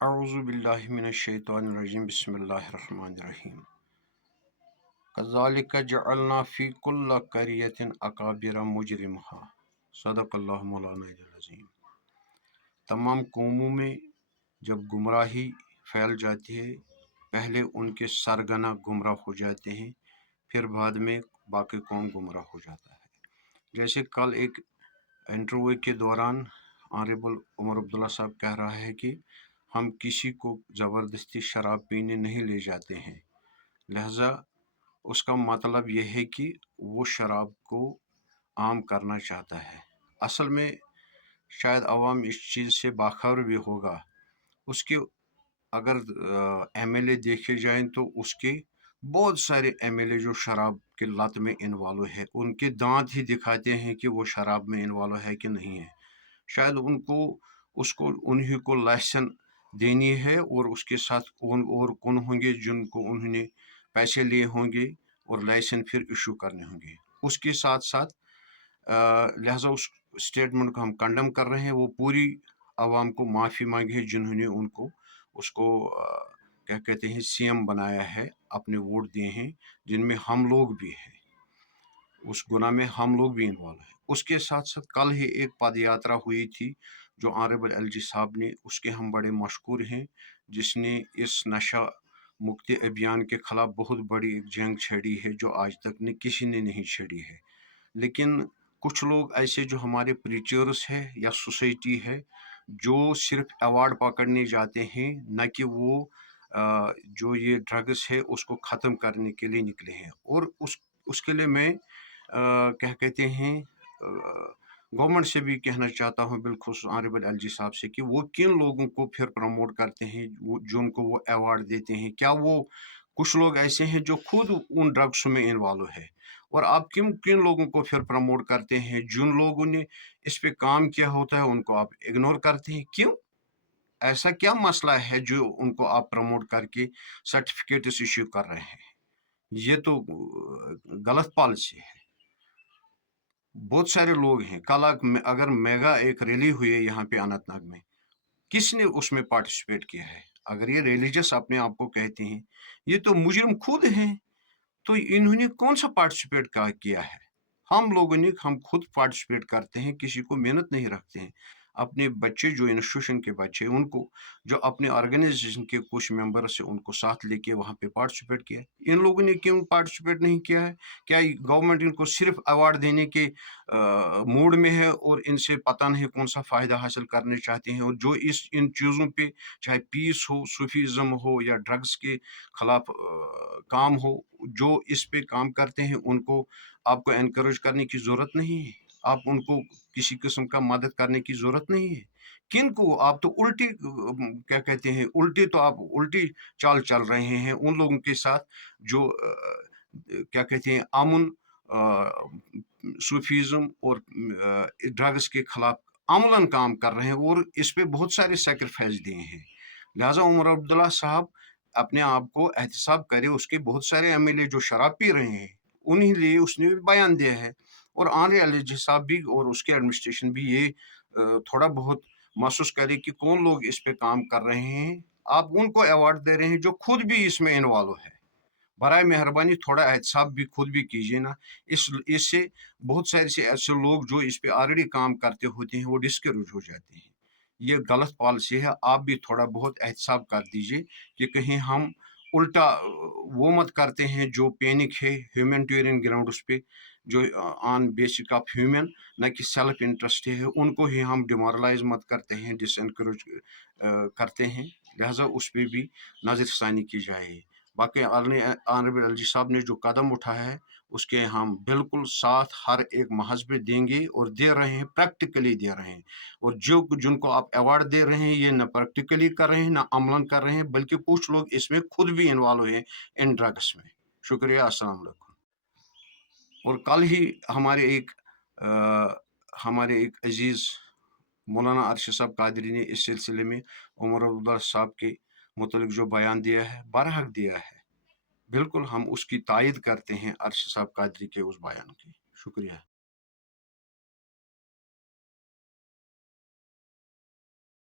اعوذ باللہ من الشیطان الرجیم بسم اللہ الرحمن الرحیم کذالک جعلنا فی کل قریۃ اکابر مجرمہا صدق اللہ مولانا العظیم۔ تمام قوموں میں جب گمراہی پھیل جاتی ہے، پہلے ان کے سرگنا گمراہ ہو جاتے ہیں، پھر بعد میں باقی قوم گمراہ ہو جاتا ہے۔ جیسے کل ایک انٹرویو کے دوران آنریبل عمر عبداللہ صاحب کہہ رہا ہے کہ ہم کسی کو زبردستی شراب پینے نہیں لے جاتے ہیں، لہذا اس کا مطلب یہ ہے کہ وہ شراب کو عام کرنا چاہتا ہے۔ اصل میں شاید عوام اس چیز سے باخبر بھی ہوگا۔ اس کے اگر ایم ایل اے دیکھے جائیں تو اس کے بہت سارے ایم ایل اے جو شراب کے لت میں انوالو ہے، ان کے دانت ہی دکھاتے ہیں کہ وہ شراب میں انوالو ہے کہ نہیں ہے۔ شاید اس کو انہی کو لائسن دینی ہے، اور اس کے ساتھ اور کون ہوں گے جن کو انہوں نے پیسے لیے ہوں گے اور لائسن پھر ایشو کرنے ہوں گے۔ اس کے ساتھ ساتھ لہٰذا اس اسٹیٹمنٹ کو ہم کنڈم کر رہے ہیں۔ وہ پوری عوام کو معافی مانگی ہے جنہوں نے اس کو کیا کہتے ہیں سی ایم بنایا ہے، اپنے ووٹ دیے ہیں، جن میں ہم لوگ بھی ہیں، اس گناہ میں ہم لوگ بھی انوالو ہیں۔ اس کے ساتھ ساتھ کل ہی ایک پد یاترا ہوئی تھی جو آنریبل ایل جی صاحب نے، اس کے ہم بڑے مشکور ہیں، جس نے اس نشہ مکتی ابھیان کے خلاف بہت بڑی ایک جنگ چھیڑی ہے جو آج تک کسی نے نہیں چھیڑی ہے۔ لیکن کچھ لوگ ایسے جو ہمارے پریچرز ہے یا سوسائٹی ہے، جو صرف ایوارڈ پکڑنے جاتے ہیں، نہ کہ وہ جو یہ ڈرگس ہے اس کو ختم کرنے کے لیے نکلے ہیں۔ اور اس کے لیے میں کیا کہتے ہیں گورنمنٹ سے بھی کہنا چاہتا ہوں، بالخصوص آنریبل ایل جی صاحب سے، کہ وہ کن لوگوں کو پھر پروموٹ کرتے ہیں، جن کو وہ ایوارڈ دیتے ہیں۔ کیا وہ کچھ لوگ ایسے ہیں جو خود ان ڈرگس میں انوالو ہے، اور آپ کن لوگوں کو پھر پروموٹ کرتے ہیں؟ جن لوگوں نے اس پہ کام کیا ہوتا ہے ان کو آپ اگنور کرتے ہیں۔ کیوں؟ ایسا کیا مسئلہ ہے جو ان کو آپ پروموٹ کر کے سرٹیفکیٹس ایشو کر رہے ہیں؟ یہ تو غلط پالیسی ہے۔ بہت سارے لوگ ہیں، کل اگر میگا ایک ریلی ہوئی ہے یہاں پہ اننت ناگ میں، کس نے اس میں پارٹیسپیٹ کیا ہے؟ اگر یہ ریلیجس اپنے آپ کو کہتے ہیں، یہ تو مجرم خود ہیں، تو انہوں نے کون سا پارٹیسپیٹ کیا ہے؟ ہم خود پارٹیسپیٹ کرتے ہیں، کسی کو محنت نہیں رکھتے ہیں۔ اپنے بچے جو انسٹیٹیوشن کے بچے، ان کو جو اپنے آرگنائزیشن کے کچھ ممبرس سے ان کو ساتھ لے کے وہاں پہ پارٹیسپیٹ کیا ہے۔ ان لوگوں نے کیوں پارٹیسپیٹ نہیں کیا ہے؟ کیا گورنمنٹ ان کو صرف ایوارڈ دینے کے موڈ میں ہے، اور ان سے پتہ نہیں کون سا فائدہ حاصل کرنے چاہتے ہیں؟ اور جو ان چیزوں پہ، چاہے پیس ہو، صوفیزم ہو، یا ڈرگس کے خلاف کام ہو، جو اس پہ کام کرتے ہیں، ان کو آپ کو انکریج کرنے کی ضرورت نہیں ہے۔ آپ ان کو کسی قسم کا مدد کرنے کی ضرورت نہیں ہے۔ کن کو آپ تو الٹی کیا کہتے ہیں آپ الٹی چال چل رہے ہیں ان لوگوں کے ساتھ جو کیا کہتے ہیں امن، صوفیزم اور ڈرگس کے خلاف عملاً کام کر رہے ہیں، اور اس پہ بہت سارے سیکریفائس دیے ہیں۔ لہٰذا عمر عبداللہ صاحب اپنے آپ کو احتساب کرے۔ اس کے بہت سارے ایم ایل اے جو شراب پی رہے ہیں، انہیں لیے اس نے بیان دیا ہے، اور آنریبل ایل جی صاحب بھی اور اس کے ایڈمنسٹریشن بھی یہ تھوڑا بہت محسوس کرے کہ کون لوگ اس پہ کام کر رہے ہیں۔ آپ ان کو ایوارڈ دے رہے ہیں جو خود بھی اس میں انوالو ہے۔ برائے مہربانی تھوڑا احتساب بھی خود بھی کیجیے نا۔ اس سے بہت سارے ایسے لوگ جو اس پہ آلریڈی کام کرتے ہوتے ہیں، وہ ڈسکریج ہو جاتے ہیں۔ یہ غلط پالیسی ہے۔ آپ بھی تھوڑا بہت احتساب کر دیجیے کہ کہیں ہم الٹا وہ مت کرتے ہیں جو پینک ہے ہیومینٹیرین گراؤنڈس پہ، جو آن بیسک آف ہیومن، نہ کہ سیلف انٹرسٹ ہے، ان کو ہی ہم ڈیمورلائز مت کرتے ہیں، ڈس انکریج کرتے ہیں۔ لہٰذا اس پہ بھی نظر ثانی کی جائے۔ باقی آنریبل ایل جی صاحب نے جو قدم اٹھایا ہے، اس کے ہم بالکل ساتھ ہر ایک محض پہ دیں گے، اور دے رہے ہیں، پریکٹیکلی دے رہے ہیں۔ اور جن کو آپ ایوارڈ دے رہے ہیں، یہ نہ پریکٹیکلی کر رہے ہیں، نہ عملاً کر رہے ہیں، بلکہ کچھ لوگ اس میں خود بھی انوالو ہیں ان ڈرگس میں۔ شکریہ، السلام علیکم۔ اور کل ہی ہمارے ایک عزیز مولانا ارشد صاحب قادری نے اس سلسلے میں عمر عبداللہ صاحب کے متعلق جو بیان دیا ہے، برحق دیا ہے۔ بالکل ہم اس کی تائید کرتے ہیں، ارشد صاحب قادری کے اس بیان کی۔ شکریہ۔